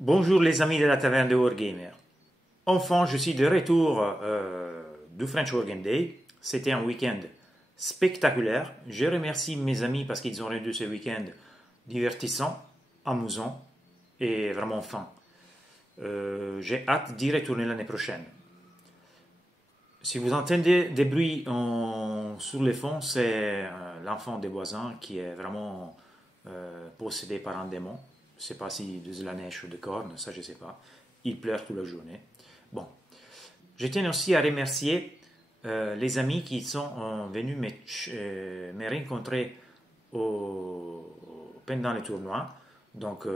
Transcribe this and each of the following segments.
Bonjour les amis de la taverne de Wargamer. Enfin, je suis de retour du French Wargame Day. C'était un week-end spectaculaire. Je remercie mes amis parce qu'ils ont rendu ce week-end divertissant, amusant et vraiment fin. J'ai hâte d'y retourner l'année prochaine. Si vous entendez des bruits sur les fonds, c'est l'enfant des voisins qui est vraiment possédé par un démon. Je ne sais pas si de la neige ou de cornes, ça je ne sais pas. Il pleure toute la journée. Bon. Je tiens aussi à remercier les amis qui sont venus me rencontrer pendant les tournois. Donc,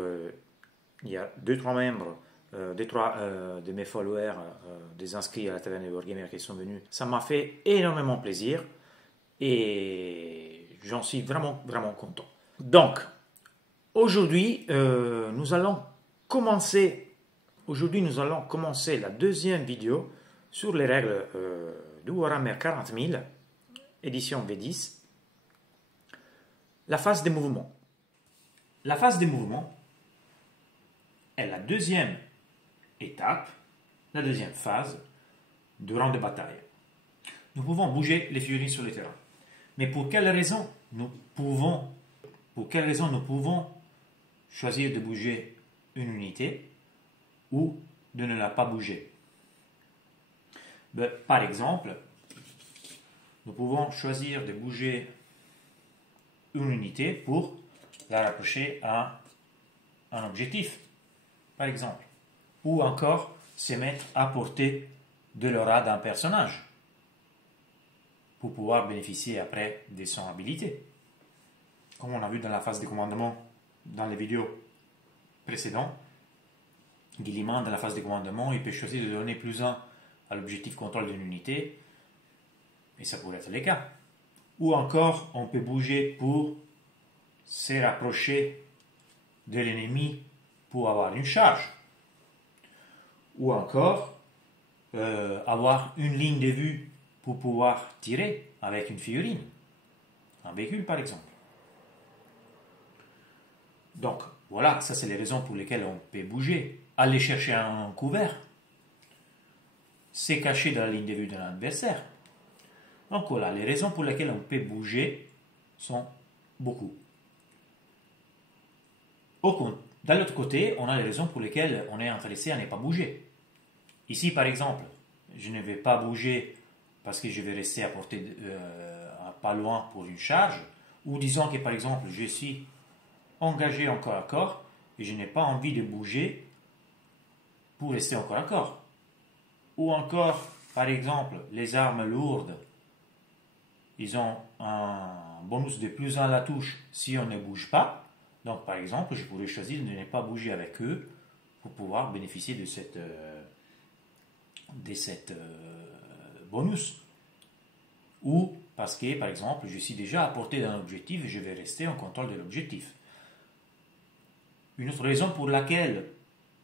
il y a deux, trois membres, deux, trois de mes followers, des inscrits à la taverne de Wargamer qui sont venus. Ça m'a fait énormément plaisir et j'en suis vraiment, vraiment content. Donc, aujourd'hui, nous allons commencer la deuxième vidéo sur les règles du Warhammer 40 000, édition V10. La phase des mouvements. La phase des mouvements est la deuxième étape, la deuxième phase du rang de bataille. Nous pouvons bouger les figurines sur le terrain. Mais pour quelle raison nous pouvons choisir de bouger une unité ou de ne la pas bouger? Par exemple, nous pouvons choisir de bouger une unité pour la rapprocher à un objectif, par exemple. Ou encore se mettre à portée de l'aura d'un personnage pour pouvoir bénéficier après de son habilité. Comme on a vu dans la phase de commandement dans les vidéos précédentes, Guilliman, dans la phase de commandement, il peut choisir de donner +1 à l'objectif contrôle d'une unité, et ça pourrait être le cas. Ou encore, on peut bouger pour se rapprocher de l'ennemi pour avoir une charge. Ou encore, avoir une ligne de vue pour pouvoir tirer avec une figurine, un véhicule par exemple. Donc, voilà, ça c'est les raisons pour lesquelles on peut bouger. Aller chercher un couvert, se cacher dans la ligne de vue de l'adversaire. Donc voilà, les raisons pour lesquelles on peut bouger sont beaucoup. D'un l'autre côté, on a les raisons pour lesquelles on est intéressé à ne pas bouger. Ici, par exemple, je ne vais pas bouger parce que je vais rester à portée pas loin pour une charge. Ou disons que, par exemple, je suis engagé en corps à corps et je n'ai pas envie de bouger pour rester en corps à corps. Ou encore, par exemple, les armes lourdes, ils ont un bonus de +1 à la touche si on ne bouge pas. Donc, par exemple, je pourrais choisir de ne pas bouger avec eux pour pouvoir bénéficier de cette bonus. Ou parce que, par exemple, je suis déjà à portée d'un objectif et je vais rester en contrôle de l'objectif. Une autre raison pour laquelle,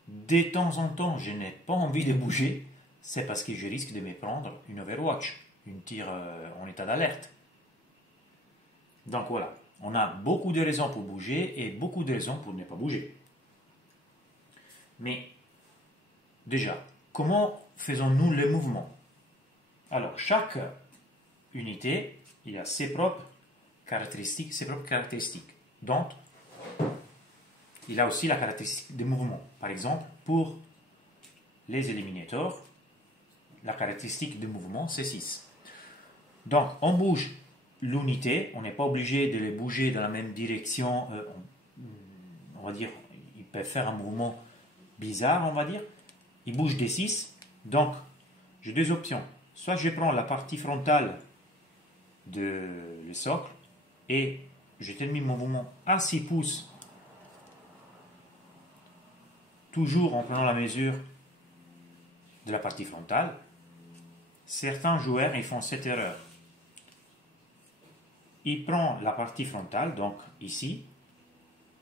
de temps en temps, je n'ai pas envie de bouger, c'est parce que je risque de me prendre une Overwatch, une tir en état d'alerte. Donc voilà, on a beaucoup de raisons pour bouger et beaucoup de raisons pour ne pas bouger. Mais déjà, comment faisons-nous le mouvement? Alors, chaque unité, il a ses propres caractéristiques. Donc, il a aussi la caractéristique de mouvement. Par exemple, pour les Eliminators, la caractéristique de mouvement, c'est 6. Donc, on bouge l'unité, on n'est pas obligé de les bouger dans la même direction. On va dire, il peut faire un mouvement bizarre, on va dire. Il bouge des 6. Donc, j'ai deux options. Soit je prends la partie frontale de le socle et je termine mon mouvement à 6 pouces, toujours en prenant la mesure de la partie frontale. Certains joueurs ils font cette erreur. Ils prennent la partie frontale, donc ici,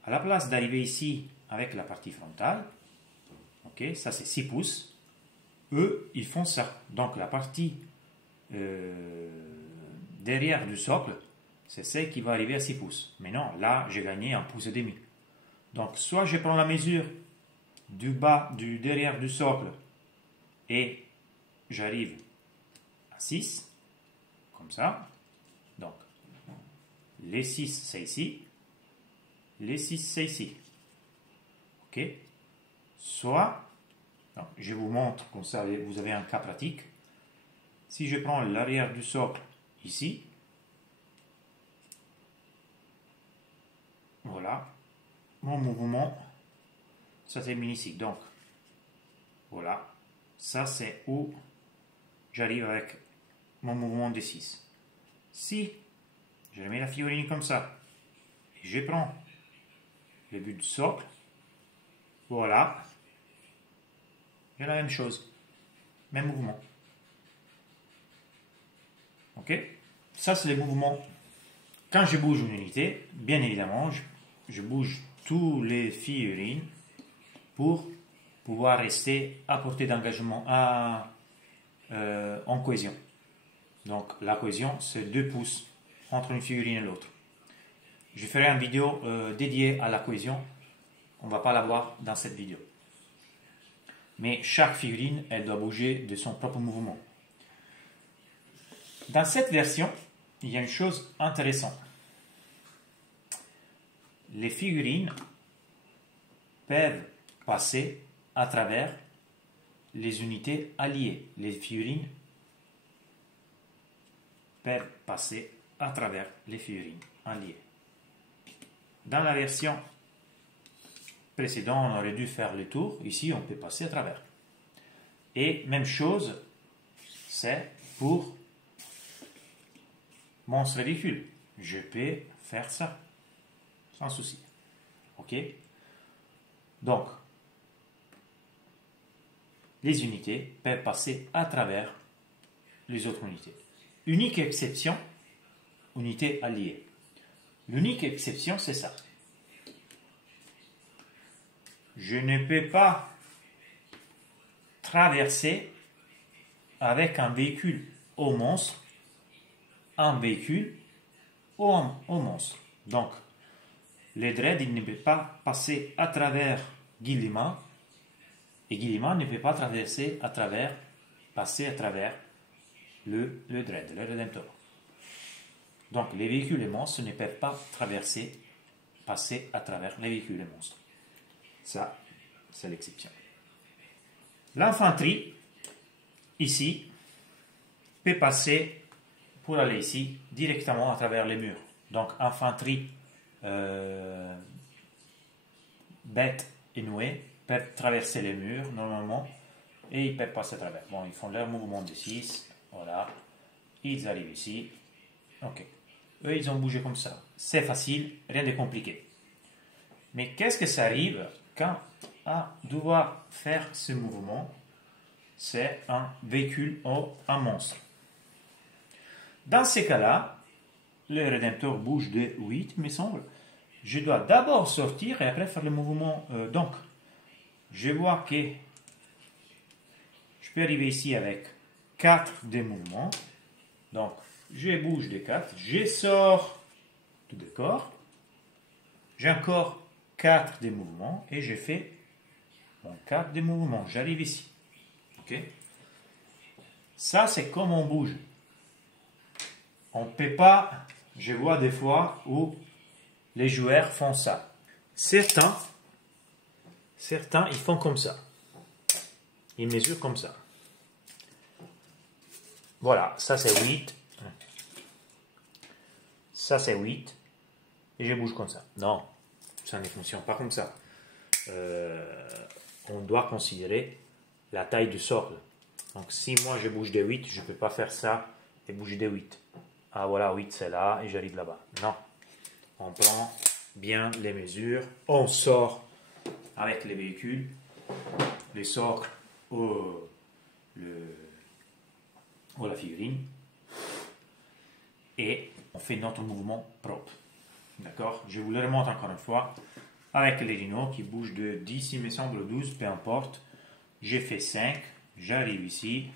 à la place d'arriver ici avec la partie frontale, ok, ça c'est 6 pouces, eux ils font ça. Donc la partie derrière du socle, c'est celle qui va arriver à 6 pouces. Mais non, là j'ai gagné 1,5 pouce. Donc soit je prends la mesure du bas, du derrière du socle et j'arrive à 6, comme ça. Donc, les 6 c'est ici, les 6 c'est ici. Ok? Soit, donc, je vous montre comme ça, vous avez un cas pratique. Si je prends l'arrière du socle ici, voilà, mon mouvement, ça termine ici. Donc, voilà, ça c'est où j'arrive avec mon mouvement de 6. Si je mets la figurine comme ça, et je prends le but du socle, voilà, j'ai la même chose, même mouvement. Ok? Ça c'est le mouvement. Quand je bouge une unité, bien évidemment, je bouge tous les figurines pour pouvoir rester à portée d'engagement en cohésion. Donc la cohésion, c'est 2 pouces entre une figurine et l'autre. Je ferai une vidéo dédiée à la cohésion. On ne va pas la voir dans cette vidéo. Mais chaque figurine, elle doit bouger de son propre mouvement. Dans cette version, il y a une chose intéressante. Les figurines peuvent passer à travers les unités alliées. Les figurines peuvent passer à travers les figurines alliées. Dans la version précédente, on aurait dû faire le tour. Ici, on peut passer à travers. Et même chose, c'est pour monstre ridicule. Je peux faire ça sans souci. Ok? Donc, les unités peuvent passer à travers les autres unités. Unique exception, unité alliée. L'unique exception, c'est ça. Je ne peux pas traverser avec un véhicule au monstre, un véhicule au monstre. Donc, le dread, il ne peut pas passer à travers Guilliman, et Guilliman ne peut pas passer à travers le dread, le Redemptor. Donc, les véhicules et monstres ne peuvent pas passer à travers les véhicules et monstres. Ça, c'est l'exception. L'infanterie, ici, peut passer, pour aller ici, directement à travers les murs. Donc, infanterie, bête et nouée peuvent traverser les murs, normalement, et ils peuvent passer à travers. Bon, ils font leur mouvement de 6, voilà. Ils arrivent ici. Ok. Eux, ils ont bougé comme ça. C'est facile, rien de compliqué. Mais qu'est-ce que ça arrive quand à devoir faire ce mouvement? C'est un véhicule ou un monstre. Dans ces cas-là, le Rédempteur bouge de 8, me semble. Je dois d'abord sortir et après faire le mouvement. Donc, je vois que je peux arriver ici avec 4 des mouvements. Donc, je bouge de 4, je sors du décor. J'ai encore 4 des mouvements et je fais mon 4 des mouvements. J'arrive ici. Ok? Ça, c'est comme on bouge. On ne peut pas, je vois des fois où les joueurs font ça. Certains, ils font comme ça. Ils mesurent comme ça. Voilà, ça c'est 8. Ça c'est 8. Et je bouge comme ça. Non, ça ne fonctionne pas comme ça. On doit considérer la taille du socle. Donc si moi je bouge de 8, je ne peux pas faire ça et bouger de 8. Ah voilà, 8 c'est là et j'arrive là-bas. Non. On prend bien les mesures. On sort avec les véhicules, les socles ou la figurine. Et on fait notre mouvement propre. D'accord? Je vous le remonte encore une fois. Avec les rhinos qui bougent de 10, il me semble 12, peu importe. J'ai fait 5. J'arrive ici.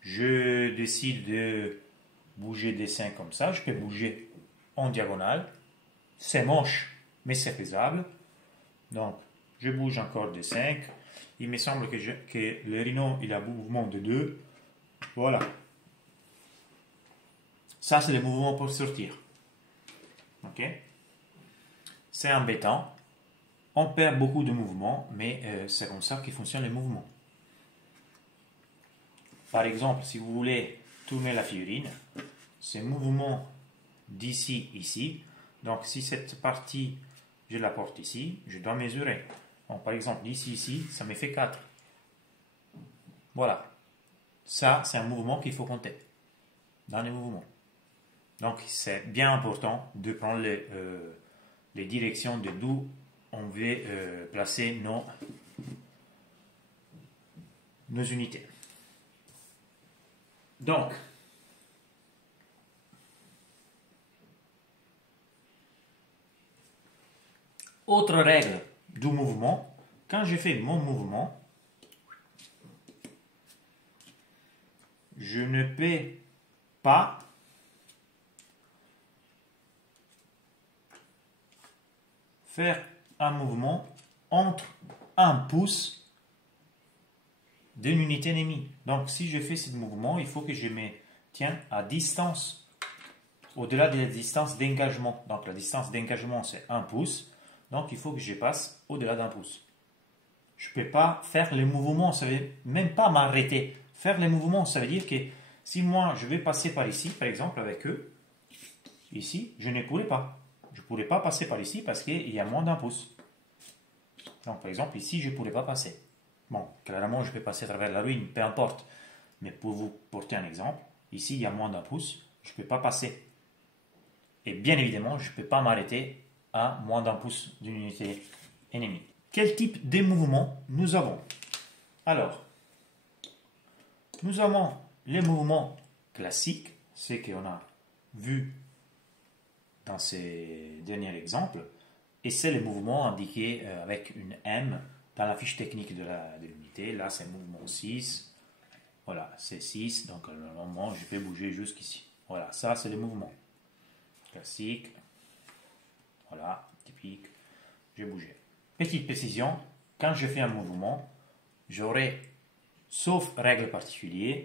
Je décide de bouger des 5 comme ça. Je peux bouger en diagonale. C'est moche, mais c'est faisable. Donc, je bouge encore de 5. Il me semble que le rhino, il a un mouvement de 2. Voilà. Ça, c'est le mouvement pour sortir. Ok? C'est embêtant. On perd beaucoup de mouvements, mais c'est comme ça que fonctionnent les mouvements. Par exemple, si vous voulez tourner la figurine, ce mouvement d'ici, ici. Donc, si cette partie, je la porte ici, je dois mesurer. Donc, par exemple, d'ici, ici, ça me fait 4. Voilà. Ça, c'est un mouvement qu'il faut compter dans les mouvements. Donc, c'est bien important de prendre les directions de d'où on veut placer nos unités. Donc, autre règle du mouvement, quand je fais mon mouvement, je ne peux pas faire un mouvement entre un pouce d'une unité ennemie. Donc, si je fais ce mouvement, il faut que je me tienne à distance, au-delà de la distance d'engagement. Donc, la distance d'engagement, c'est 1 pouce. Donc, il faut que je passe au-delà d'un pouce. Je ne peux pas faire les mouvements, ça ne veut même pas m'arrêter. Faire les mouvements, ça veut dire que si moi, je vais passer par ici, par exemple, avec eux, ici, je ne pourrais pas. Je ne pourrais pas passer par ici parce qu'il y a moins d'un pouce. Donc, par exemple, ici, je ne pourrais pas passer. Bon, clairement, je peux passer à travers la ruine, peu importe. Mais pour vous porter un exemple, ici, il y a moins d'un pouce, je ne peux pas passer. Et bien évidemment, je ne peux pas m'arrêter à moins d'un pouce d'une unité ennemie. Quel type de mouvement nous avons? Alors, nous avons les mouvements classiques, ce qu'on a vu dans ces derniers exemples, et c'est les mouvements indiqués avec une M dans la fiche technique de l'unité. Là, c'est mouvement 6. Voilà, c'est 6, donc normalement, je peux bouger jusqu'ici. Voilà, ça, c'est le mouvement classique. Voilà, typique. J'ai bougé. Petite précision, quand je fais un mouvement, j'aurai, sauf règle particulière,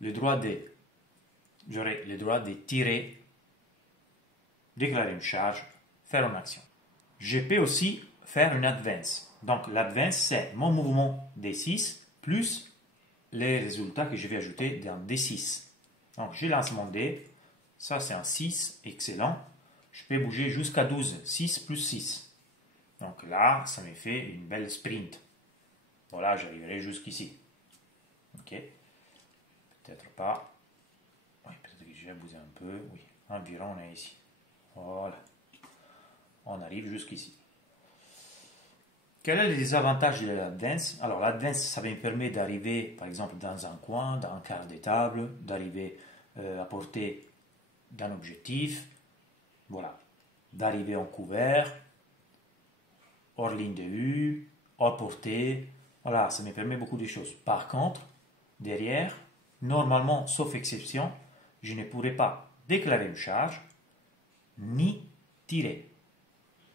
j'aurai le droit de tirer, déclarer une charge, faire une action. Je peux aussi faire une advance. Donc l'advance, c'est mon mouvement D6 plus les résultats que je vais ajouter dans D6. Donc je lance mon dé, ça c'est un 6, excellent. Je peux bouger jusqu'à 12, 6 plus 6. Donc là, ça me fait une belle sprint. Voilà, j'arriverai jusqu'ici. Ok. Peut-être pas. Oui, peut-être que je vais bouger un peu. Oui, environ on est ici. Voilà. On arrive jusqu'ici. Quels sont les avantages de la dance? Alors la dance, ça me permet d'arriver, par exemple, dans un coin, dans un quart de table, d'arriver à portée d'un objectif, voilà, d'arriver en couvert, hors ligne de vue, hors portée, voilà, ça me permet beaucoup de choses. Par contre, derrière, normalement, sauf exception, je ne pourrais pas déclarer une charge, ni tirer.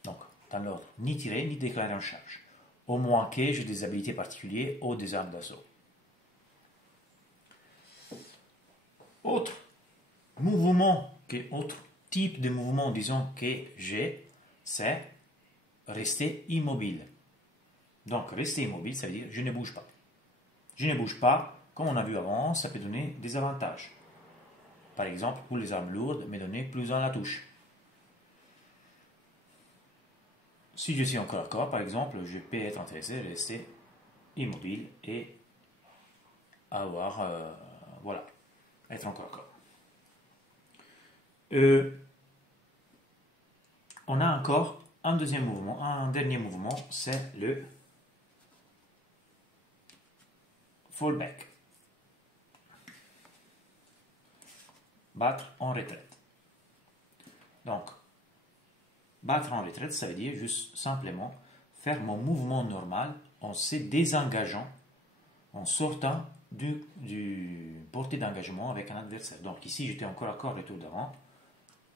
Donc, dans l'ordre, ni tirer, ni déclarer une charge. Au moins que j'ai des habilités particulières ou des armes d'assaut. Autre mouvement, autre type de mouvement, disons, que j'ai, c'est rester immobile. Donc, rester immobile, ça veut dire je ne bouge pas. Je ne bouge pas, comme on a vu avant, ça peut donner des avantages. Par exemple, pour les armes lourdes, me donner plus dans la touche. Si je suis en corps à corps, par exemple, je peux être intéressé à rester immobile et avoir, voilà, être en corps à corps. On a encore un deuxième mouvement, un dernier mouvement, c'est le fallback. Battre en retraite. Donc, battre en retraite, ça veut dire juste simplement faire mon mouvement normal en se désengageant, en sortant du portée d'engagement avec un adversaire. Donc ici, j'étais encore à corps le tour d'avant.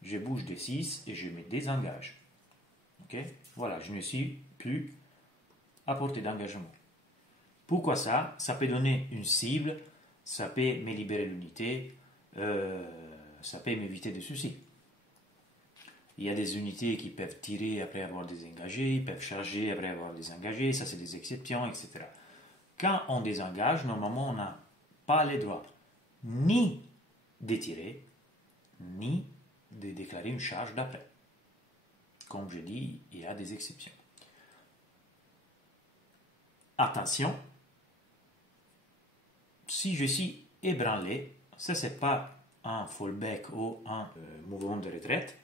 Je bouge de 6 et je me désengage. Ok, voilà, je ne suis plus à portée d'engagement. Pourquoi ça? Ça peut donner une cible, ça peut me libérer l'unité, ça peut m'éviter des soucis. Il y a des unités qui peuvent tirer après avoir désengagé, ils peuvent charger après avoir désengagé, ça c'est des exceptions, etc. Quand on désengage, normalement on n'a pas les droits ni de tirer, ni de déclarer une charge d'après. Comme je dis, il y a des exceptions. Attention, si je suis ébranlé, ça c'est pas un fallback ou un mouvement de retraite,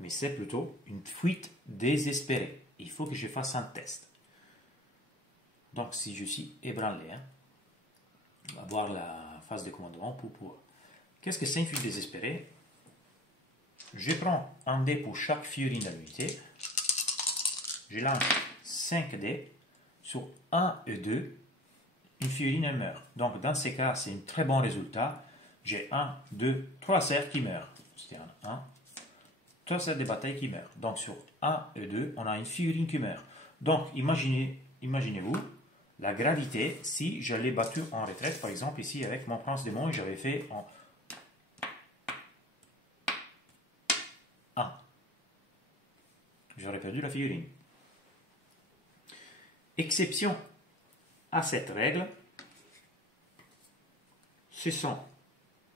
mais c'est plutôt une fuite désespérée. Il faut que je fasse un test. Donc si je suis ébranlé, on va voir la phase de commandement pour. Qu'est-ce que c'est une fuite désespérée? Je prends un dé pour chaque figurine de l'unité. Je lance 5 dés. Sur 1 et 2, une figurine elle meurt. Donc dans ces cas, c'est un très bon résultat. J'ai 1, 2, 3 cerfs qui meurent. C'est 1, 3 cerfs de bataille qui meurent. Donc sur 1 et 2, on a une figurine qui meurt. Donc imaginez-vous la gravité si je l'ai battu en retraite, par exemple ici avec mon prince démon, j'avais fait en 1. J'aurais perdu la figurine. Exception à cette règle, ce sont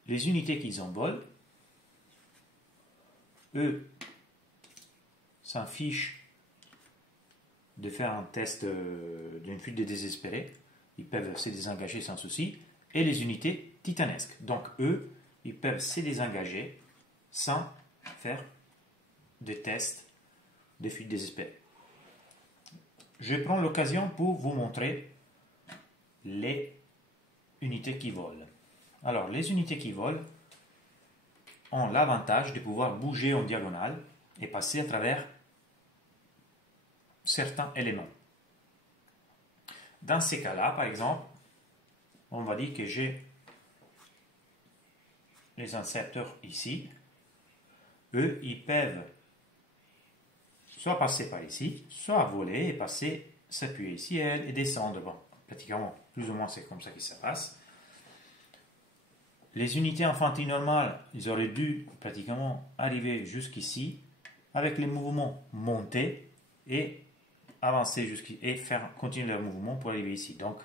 les unités qui envolent. Eux s'en fichent de faire un test d'une fuite de désespéré. Ils peuvent se désengager sans souci. Et les unités titanesques. Donc eux, ils peuvent se désengager sans faire de test de fuite désespérée. Je prends l'occasion pour vous montrer les unités qui volent. Alors, les unités qui volent ont l'avantage de pouvoir bouger en diagonale et passer à travers certains éléments. Dans ces cas-là, par exemple, on va dire que j'ai les inserteurs ici. Eux, ils peuvent soit passer par ici, soit voler et passer, s'appuyer ici et descendre. Bon, pratiquement, plus ou moins, c'est comme ça que ça passe. Les unités infanterie normales, ils auraient dû pratiquement arriver jusqu'ici, avec les mouvements monter et avancer jusqu'ici, et faire continuer leur mouvement pour arriver ici. Donc,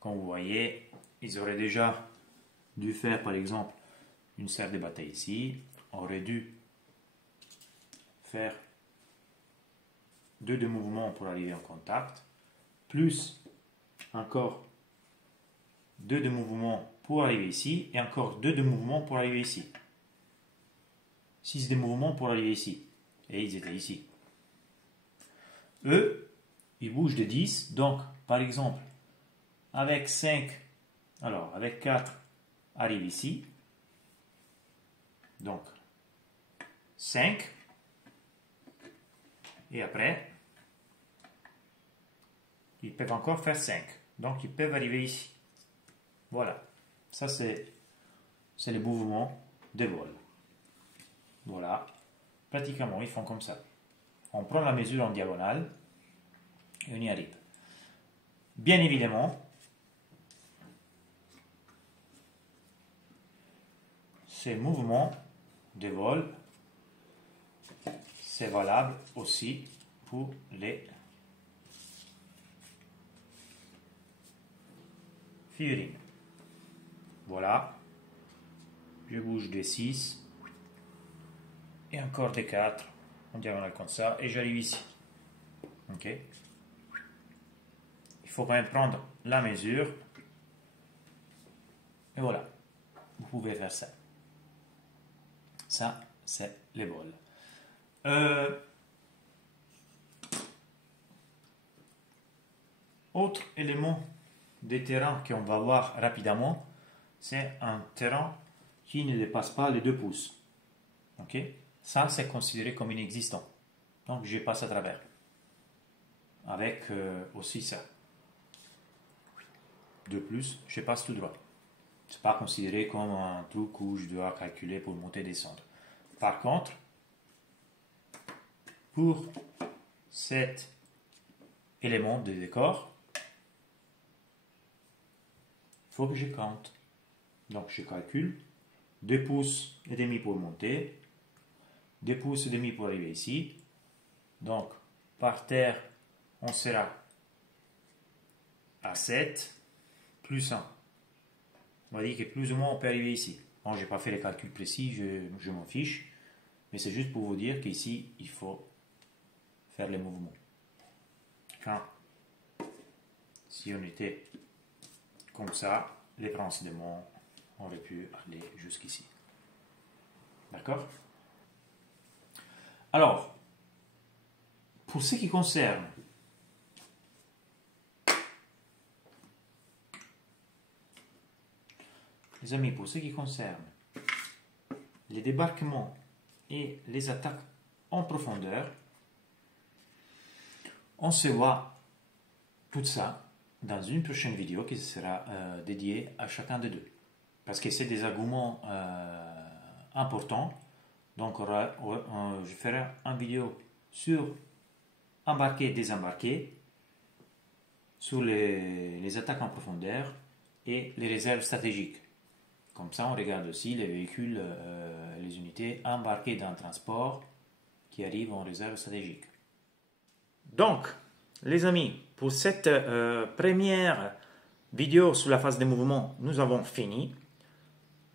comme vous voyez, ils auraient déjà dû faire, par exemple, une serre de bataille ici, auraient dû faire 2 de mouvement pour arriver en contact, plus encore 2 de mouvement pour arriver ici, et encore 2 de mouvement pour arriver ici. 6 de mouvement pour arriver ici. Et ils étaient ici. Eux, ils bougent de 10, donc par exemple, avec 5, alors avec 4, arrive ici. Donc, 5. Et après, ils peuvent encore faire 5. Donc, ils peuvent arriver ici. Voilà. Ça, c'est le mouvement de vol. Voilà. Pratiquement, ils font comme ça. On prend la mesure en diagonale et on y arrive. Bien évidemment, ces mouvements de vol, c'est valable aussi pour les figurines. Voilà. Je bouge des 6 et encore des 4 en diagonale comme ça et j'arrive ici. Ok. Il faut quand même prendre la mesure. Et voilà. Vous pouvez faire ça. Ça, c'est les vols. Autre élément des terrains qu'on va voir rapidement, c'est un terrain qui ne dépasse pas les 2 pouces. Ok? Ça, c'est considéré comme inexistant. Donc, je passe à travers. Avec aussi ça. De plus, je passe tout droit. Ce n'est pas considéré comme un truc où je dois calculer pour monter et descendre. Par contre, pour cet élément de décor, il faut que je compte. Donc je calcule 2 pouces et demi pour monter, 2 pouces et demi pour arriver ici. Donc par terre, on sera à 7 plus 1. On va dire que plus ou moins on peut arriver ici. Bon, je n'ai pas fait les calculs précis, je m'en fiche. Mais c'est juste pour vous dire qu'ici, il faut faire les mouvements. Quand, si on était comme ça, les principalement aurait pu aller jusqu'ici. D'accord? Alors, pour ce qui concerne les amis, pour ce qui concerne les débarquements et les attaques en profondeur, on se voit tout ça dans une prochaine vidéo qui sera dédiée à chacun des deux. Parce que c'est des arguments importants. Donc je ferai une vidéo sur embarquer et désembarquer, sur les attaques en profondeur et les réserves stratégiques. Comme ça, on regarde aussi les véhicules, les unités embarquées dans le transport qui arrivent en réserve stratégique. Donc, les amis, pour cette première vidéo sur la phase de mouvement, nous avons fini.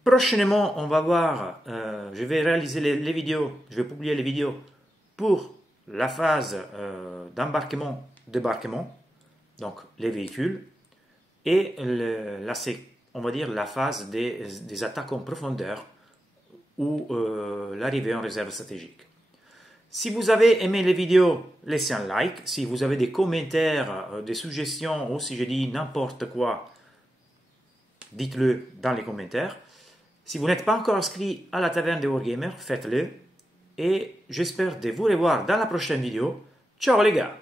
Prochainement, on va voir, je vais réaliser les vidéos, je vais publier les vidéos pour la phase d'embarquement, débarquement, donc les véhicules, et on va dire la phase des attaques en profondeur ou l'arrivée en réserve stratégique. Si vous avez aimé les vidéos, laissez un like. Si vous avez des commentaires, des suggestions ou si je dis n'importe quoi, dites-le dans les commentaires. Si vous n'êtes pas encore inscrit à la taverne des Wargamers, faites-le. Et j'espère de vous revoir dans la prochaine vidéo. Ciao les gars!